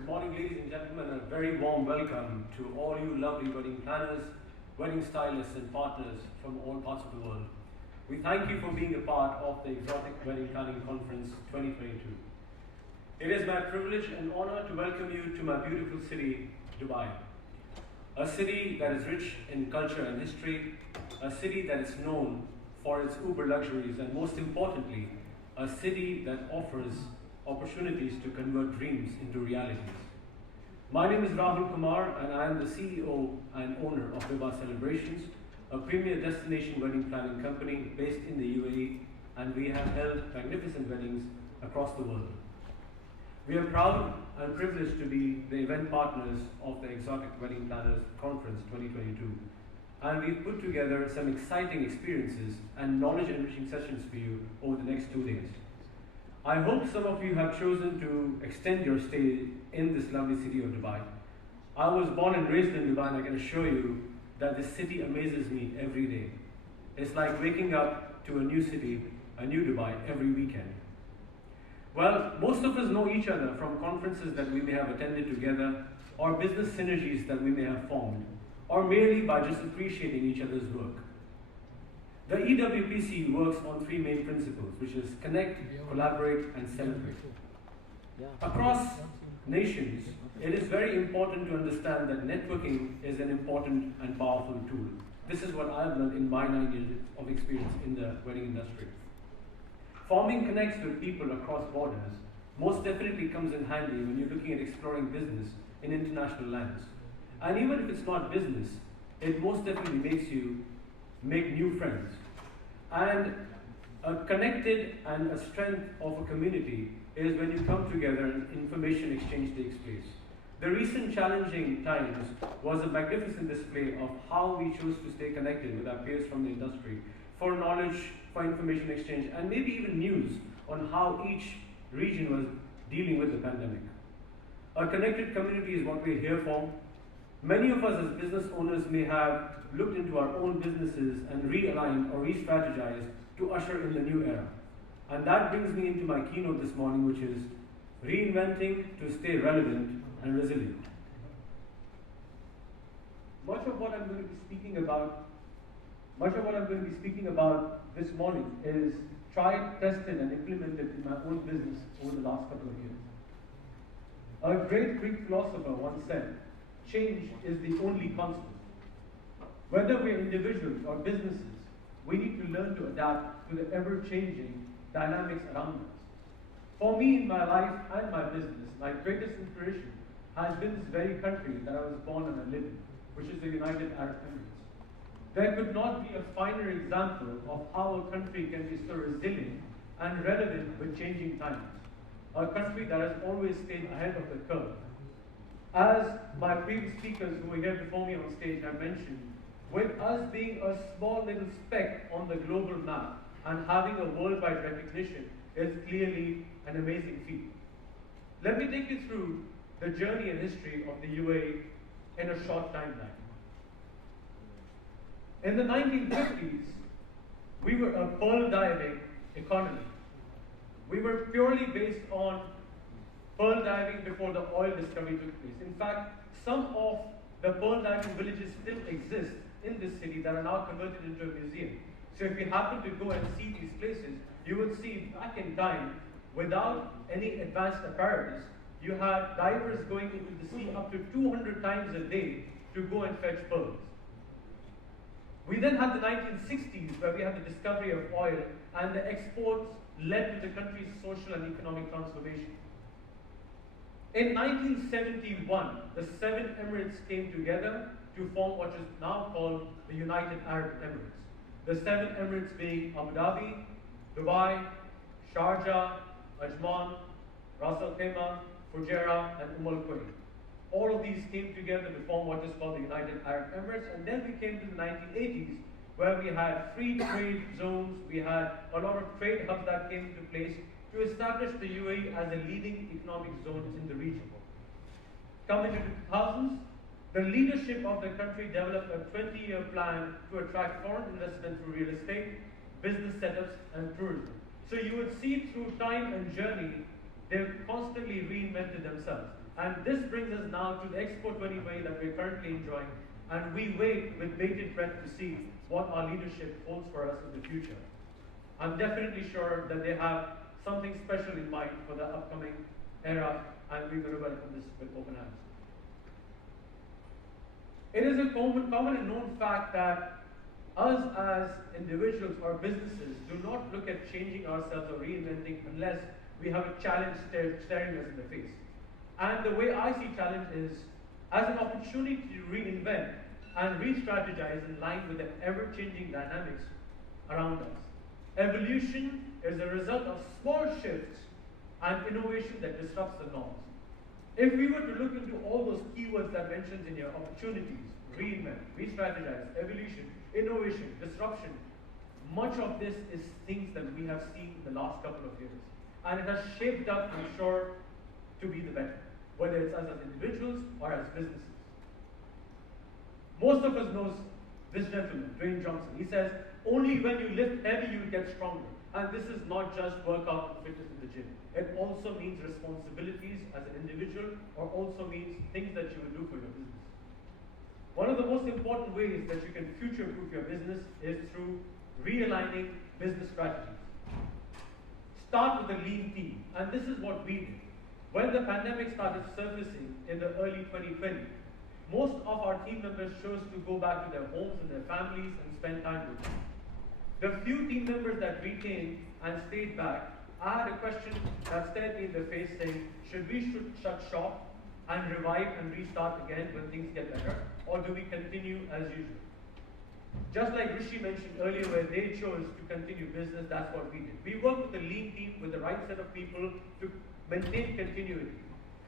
Good morning, ladies and gentlemen, and a very warm welcome to all you lovely wedding planners, wedding stylists and partners from all parts of the world. We thank you for being a part of the Exotic Wedding Planning Conference 2022. It is my privilege and honor to welcome you to my beautiful city, Dubai. A city that is rich in culture and history, a city that is known for its uber luxuries, and most importantly, a city that offers opportunities to convert dreams into realities. My name is Rahul Kumar and I am the CEO and owner of Vivaah Celebrations, a premier destination wedding planning company based in the UAE, and we have held magnificent weddings across the world. We are proud and privileged to be the event partners of the Exotic Wedding Planners Conference 2022, and we've put together some exciting experiences and knowledge-enriching sessions for you over the next 2 days. I hope some of you have chosen to extend your stay in this lovely city of Dubai. I was born and raised in Dubai, and I can assure you that this city amazes me every day. It's like waking up to a new city, a new Dubai, every weekend. Well, most of us know each other from conferences that we may have attended together, or business synergies that we may have formed, or merely by just appreciating each other's work. The EWPC works on 3 main principles, which is connect, collaborate, and celebrate. Across nations, it is very important to understand that networking is an important and powerful tool. This is what I've learned in my 9 years of experience in the wedding industry. Forming connects with people across borders most definitely comes in handy when you're looking at exploring business in international lands. And even if it's not business, it most definitely makes you make new friends. And a connected and a strength of a community is when you come together and information exchange takes place. The recent challenging times was a magnificent display of how we chose to stay connected with our peers from the industry for knowledge, for information exchange, and maybe even news on how each region was dealing with the pandemic. A connected community is what we're here for. Many of us as business owners may have looked into our own businesses and realigned or re-strategized to usher in the new era. And that brings me into my keynote this morning, which is reinventing to stay relevant and resilient. Much of what I'm going to be speaking about this morning is tried, tested, and implemented in my own business over the last couple of years. A great Greek philosopher once said, "Change is the only constant." Whether we're individuals or businesses, we need to learn to adapt to the ever-changing dynamics around us. For me, in my life and my business, my greatest inspiration has been this very country that I was born and I live in, which is the United Arab Emirates. There could not be a finer example of how a country can be so resilient and relevant with changing times. A country that has always stayed ahead of the curve. As my previous speakers who were here before me on stage have mentioned, with us being a small little speck on the global map and having a worldwide recognition is clearly an amazing feat. Let me take you through the journey and history of the UAE in a short timeline. In the 1950s, we were a pearl diving economy. We were purely based on pearl diving before the oil discovery took place. In fact, some of the pearl diving villages still exist in this city that are now converted into a museum. So if you happen to go and see these places, you would see back in time, without any advanced apparatus, you had divers going into the sea up to 200 times a day to go and fetch pearls. We then had the 1960s, where we had the discovery of oil, and the exports led to the country's social and economic transformation. In 1971, the 7 Emirates came together to form what is now called the United Arab Emirates. The 7 Emirates being Abu Dhabi, Dubai, Sharjah, Ajman, Ras Al Khaimah, Fujairah, and Al Quwain. All of these came together to form what is called the United Arab Emirates, and then we came to the 1980s, where we had free trade zones, we had a lot of trade hubs that came into place to establish the UAE as a leading economic zone in the region. Coming to the 2000s, the leadership of the country developed a 20-year plan to attract foreign investment through real estate, business setups, and tourism. So you would see through time and journey, they've constantly reinvented themselves. And this brings us now to the Expo 2020 that we're currently enjoying, and we wait with bated breath to see what our leadership holds for us in the future. I'm definitely sure that they have something special in mind for the upcoming era, and we're going to welcome this with open hands. It is a common and known fact that us as individuals or businesses do not look at changing ourselves or reinventing unless we have a challenge staring us in the face. And the way I see challenge is as an opportunity to reinvent and re-strategize in line with the ever-changing dynamics around us. Evolution is a result of small shifts and innovation that disrupts the norms. If we were to look into all those keywords that mentions in your opportunities, reinvent, re-strategize, evolution, innovation, disruption, much of this is things that we have seen in the last couple of years. And it has shaped up, I'm sure, to be the better, whether it's us as individuals or as businesses. Most of us knows this gentleman, Dwayne Johnson. He says, only when you lift heavy, you get stronger. And this is not just workout and fitness in the gym. It also means responsibilities as an individual, or also means things that you will do for your business. One of the most important ways that you can future-proof your business is through realigning business strategies. Start with a lean team, and this is what we did. When the pandemic started surfacing in the early 2020, most of our team members chose to go back to their homes and their families and spend time with them. The few team members that retained and stayed back, I had a question that stared me in the face saying, should we shut shop and revive and restart again when things get better, or do we continue as usual? Just like Rishi mentioned earlier, where they chose to continue business, that's what we did. We worked with a lean team, with the right set of people to maintain continuity.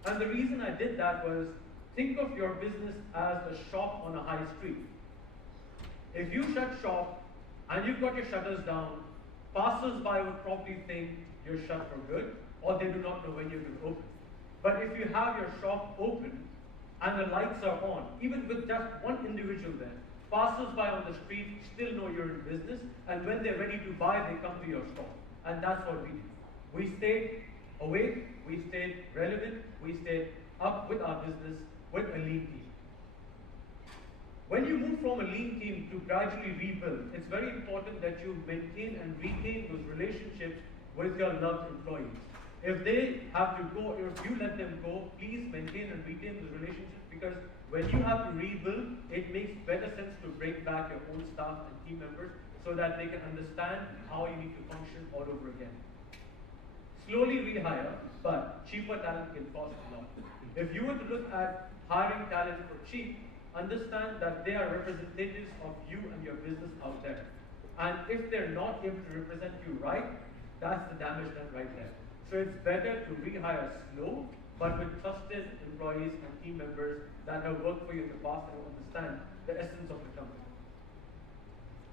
And the reason I did that was, think of your business as a shop on a high street. If you shut shop and you've got your shutters down, passers-by would probably think you're shut for good, or they do not know when you're going to open. But if you have your shop open and the lights are on, even with just one individual there, passers-by on the street still know you're in business, and when they're ready to buy, they come to your store. And that's what we did. We stayed awake, we stayed relevant, we stayed up with our business with a lean team. When you move from a lean team to gradually rebuild, it's very important that you maintain and retain those relationships with your loved employees. If they have to go, or if you let them go, please maintain and retain those relationships, because when you have to rebuild, it makes better sense to bring back your own staff and team members so that they can understand how you need to function all over again. Slowly rehire, but cheaper talent can cost a lot. If you were to look at hiring talent for cheap, understand that they are representatives of you and your business out there. And if they're not able to represent you right, that's the damage done right there. So it's better to rehire slow, but with trusted employees and team members that have worked for you in the past and understand the essence of the company.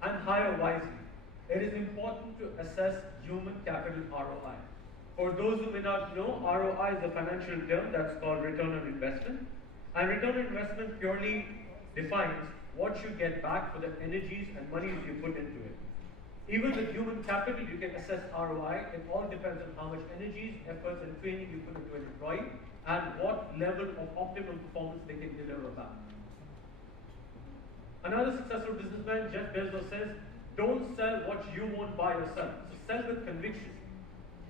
And hire wisely. It is important to assess human capital ROI. For those who may not know, ROI is a financial term that's called return on investment. And return on investment purely defines what you get back for the energies and monies you put into it. Even with human capital, you can assess ROI. It all depends on how much energies, efforts, and training you put into an employee and what level of optimum performance they can deliver back. Another successful businessman, Jeff Bezos, says, don't sell what you won't buy yourself. So sell with conviction.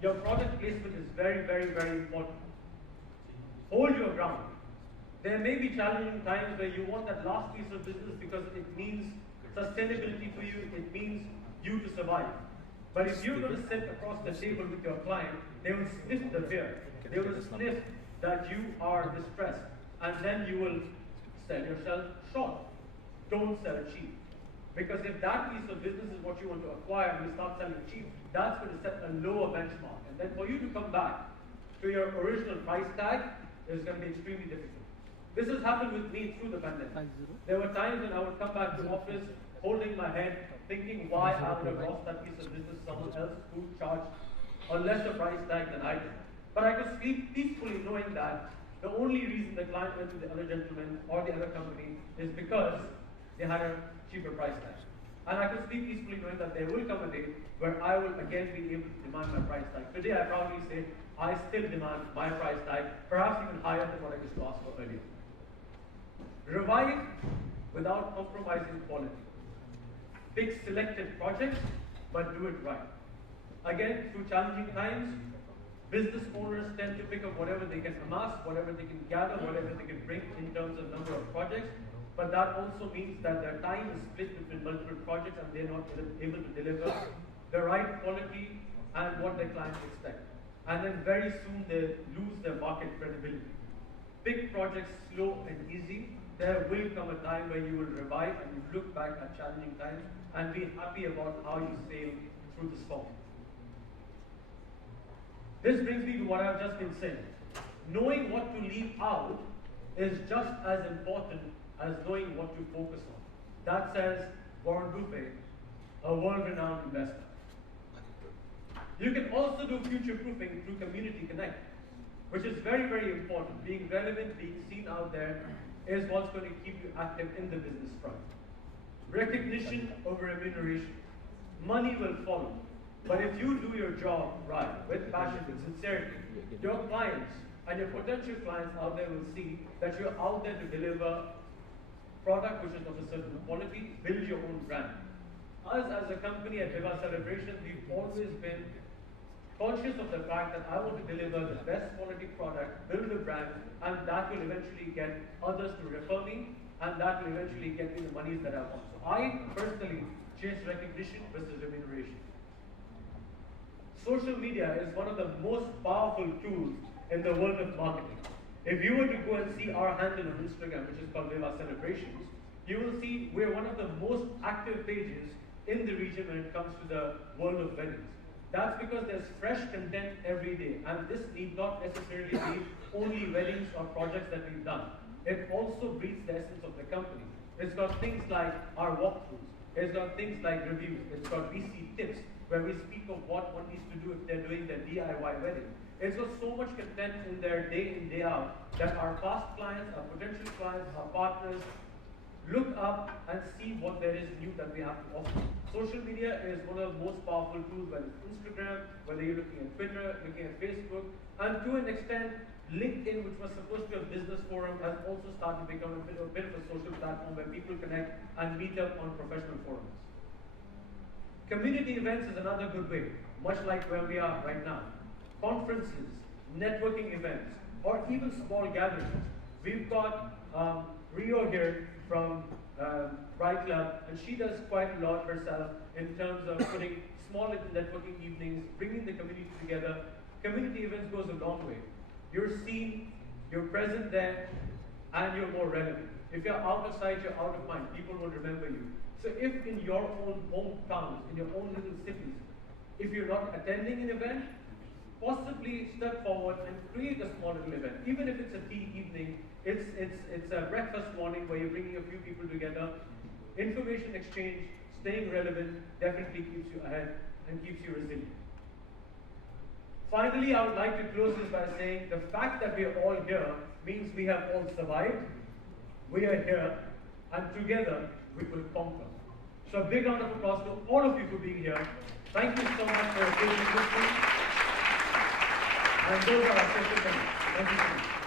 Your product placement is very, very, very important. Hold your ground. There may be challenging times where you want that last piece of business because it means sustainability for you, it means you to survive. But if you're going to sit across the table with your client, they will sniff the fear. They will sniff that you are distressed, and then you will sell yourself short. Don't sell cheap. Because if that piece of business is what you want to acquire and you start selling cheap, that's going to set a lower benchmark. And then for you to come back to your original price tag is going to be extremely difficult. This has happened with me through the pandemic. There were times when I would come back to office holding my head, thinking why I would have lost that piece of business to someone else who charged a lesser price tag than I did. But I could sleep peacefully knowing that the only reason the client went to the other gentleman or the other company is because they had a cheaper price tag. And I could sleep peacefully knowing that there will come a day where I will again be able to demand my price tag. Today I proudly say I still demand my price tag, perhaps even higher than what I could without compromising quality. Pick selected projects, but do it right. Again, through challenging times, business owners tend to pick up whatever they can amass, whatever they can gather, whatever they can bring in terms of number of projects. But that also means that their time is split between multiple projects and they're not able to deliver the right quality and what their clients expect. And then very soon they lose their market credibility. Pick projects slow and easy. There will come a time where you will revive and you look back at challenging times and be happy about how you sailed through the storm. This brings me to what I've just been saying. Knowing what to leave out is just as important as knowing what to focus on. That says Warren Buffett, a world-renowned investor. You can also do future-proofing through Community Connect, which is very, very important. Being relevant, being seen out there is what's going to keep you active in the business front. Recognition over remuneration. Money will follow. But if you do your job right, with passion, with sincerity, your clients and your potential clients out there will see that you're out there to deliver product which is of a certain quality, build your own brand. Us as a company at Vivaah Celebrations, we've always been conscious of the fact that I want to deliver the best quality product, build a brand, and that will eventually get others to refer me, and that will eventually get me the monies that I want. So I personally chase recognition versus remuneration. Social media is one of the most powerful tools in the world of marketing. If you were to go and see our handle on Instagram, which is called Vivaah Celebrations, you will see we're one of the most active pages in the region when it comes to the world of weddings. That's because there's fresh content every day, and this need not necessarily be only weddings or projects that we've done. It also breathes the essence of the company. It's got things like our walkthroughs. It's got things like reviews. It's got VC tips, where we speak of what one needs to do if they're doing their DIY wedding. It's got so much content in there day in, day out that our past clients, our potential clients, our partners look up and see what there is new that we have to offer. Social media is one of the most powerful tools, whether it's Instagram, whether you're looking at Twitter, looking at Facebook, and to an extent, LinkedIn, which was supposed to be a business forum, has also started to become a bit of a social platform where people connect and meet up on professional forums. Community events is another good way, much like where we are right now. Conferences, networking events, or even small gatherings. We've got Rio here from Pride Club, and she does quite a lot herself in terms of putting small little networking evenings, bringing the community together. Community events goes a long way. You're seen, you're present there, and you're more relevant. If you're out of sight, you're out of mind. People will remember you. So if in your own hometowns, in your own little cities, if you're not attending an event, possibly step forward and create a small little event. Even if it's a tea evening, it's a breakfast morning where you're bringing a few people together. Information exchange, staying relevant, definitely keeps you ahead and keeps you resilient. Finally, I would like to close this by saying the fact that we are all here means we have all survived. We are here, and together we will conquer. So a big round of applause to all of you for being here. Thank you so much for your patience with me. And those are our special comments. Thank you so much.